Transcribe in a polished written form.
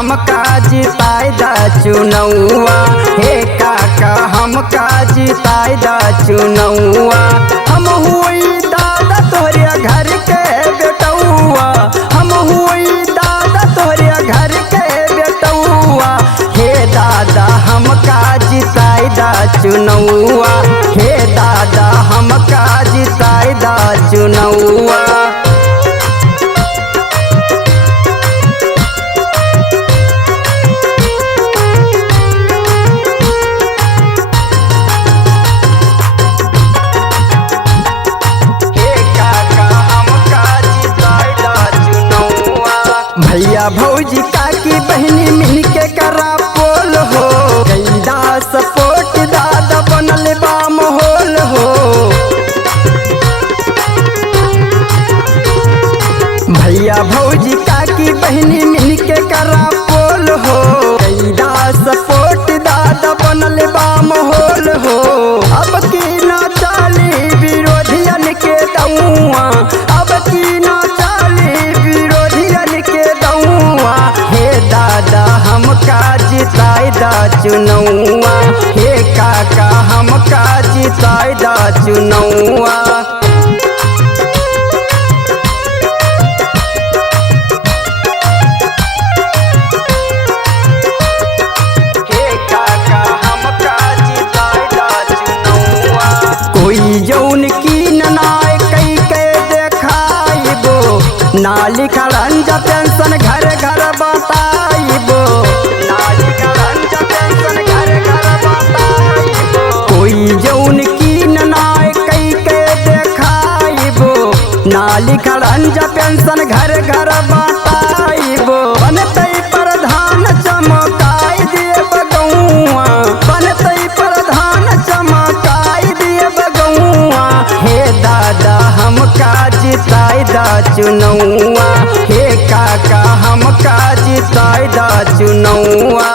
हमका जिताई दा चुनौआ। हे काका हमका जिताई दा चुनौआ। हम हुई दादा तोहरे घर के बेटौआ। हम हुई दादा तोहरे घर के बेटौआ। हे दादा हमका जिताई दा चुनौआ। हे दादा हमका जिताई दा चुनौआ। भैया भौजी काकी बहनी मिल के करा पोल हो। कैदा सपोर्ट दादा बनल बा माहौल हो। भैया भौजी काकी बहनी मिल के करा पोल हो। कैदा सपोर्ट दादा बनल बा माहौल हो। अब की ना चाली विरोधियन के दौआ। अब की ना चाली विरोधियन के दौआ। हे दादा हमका जिताई दा चुनौआ। हे काका हमका जिताई दा चुनौआ। कोई जौन की ननाय कई के देखाइबो। ना लिखल अंजा पेंशन घर घर बताइबो। ना लिखल अंजा पेंशन घर घर बताइबो। कोई जौन की ननाय कई के देखाइबो। ना लिखल अंजा पेंशन घर घर बताइबो। बनतै प्रधान चमकाई देब गौआ। बनतै प्रधान चमकाई देब गौआ। हे दादा हमका जिताई दा चुनौआ। हे काका हमका जिताई दा चुनौआ।